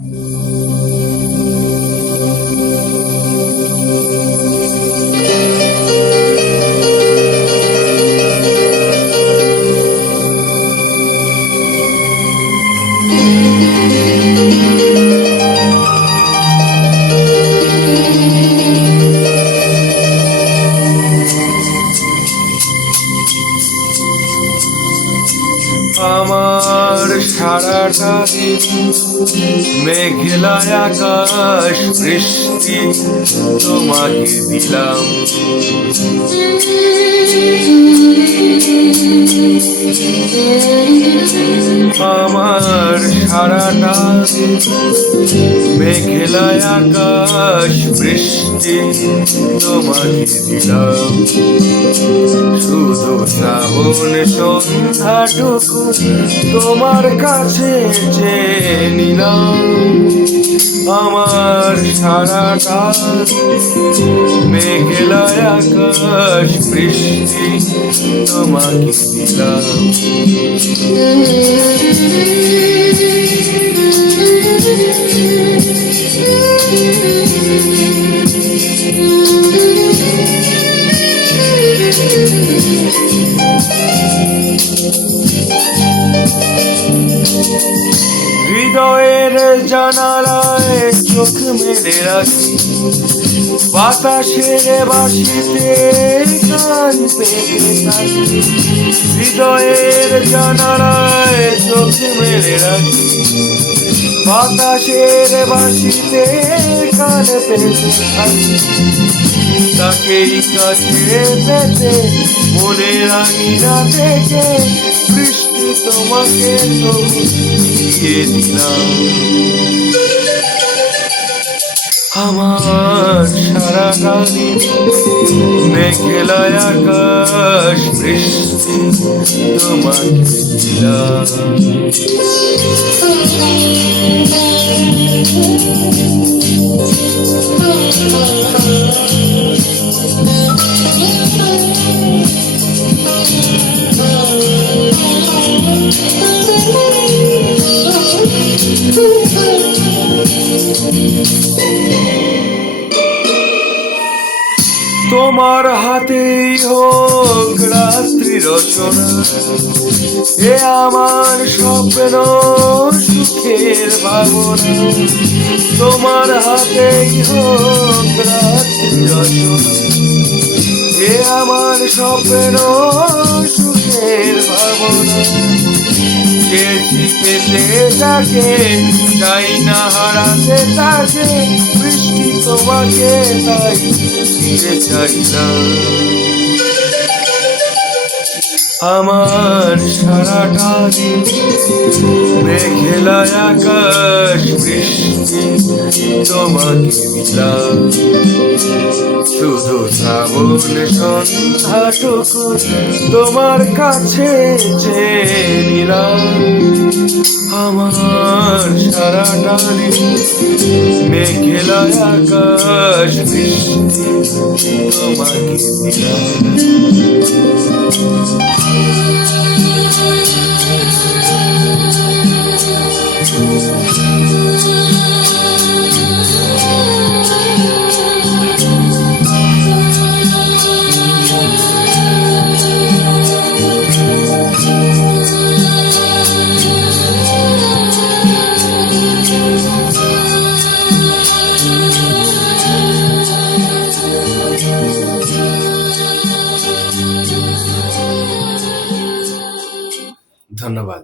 আমার সারাটা দিন মেঘলা আকাশ বৃষ্টি তোমাকে দিলাম। আমার সারাটা দিন মেঘলা আকাশ বৃষ্টি তোমাকে দিলাম। শুধু শ্রাবণ সন্ধ্যাটুকু তোমার কাছে চেয়ে নিলাম। আমার সারাটা মেঘলা আকাশ বৃষ্টি তোমাকে দিলাম। হৃদয়ের জানালায় চোখ মেলে রাখি, বাতাসের বাঁশিতে গান পেতে থাকি। হৃদয়ের জানালায় চোখ মেলে রাখি, বাতাসের বাঁশিতে গান পেতে থাকি। তাকেই কাছে পেতে মনে রাঙিনা থেকে বৃষ্টি তোমাকে তবু দিয়ে দিলাম। আমার সারাটা দিন মেঘলা আকাশ বৃষ্টি তোমাকে দিলাম। তোমার হাতেই হোক রাত্রি রচনা, এ আমার স্বপ্ন সুখের ভাবনা। তোমার হাতেই হোক রাত্রি রচনা, এ আমার স্বপ্ন সুখের ভাবনা। চেয়েছি পেতে তাকে, চাই না হারাতে তাকে, বৃষ্টি তোমাকে তাই ফিরে চাই না। আমার সারাটা দিন মেঘলা আকাশ বৃষ্টি তোমাকে দিলাম। শুধু শ্রাবণ সন্ধ্যাটুকু তোমার কাছে চেয়ে নিলাম। আমার সারাটা দিন মেঘলা আকাশ বৃষ্টি তোমাকে দিলাম। ধন্যবাদ।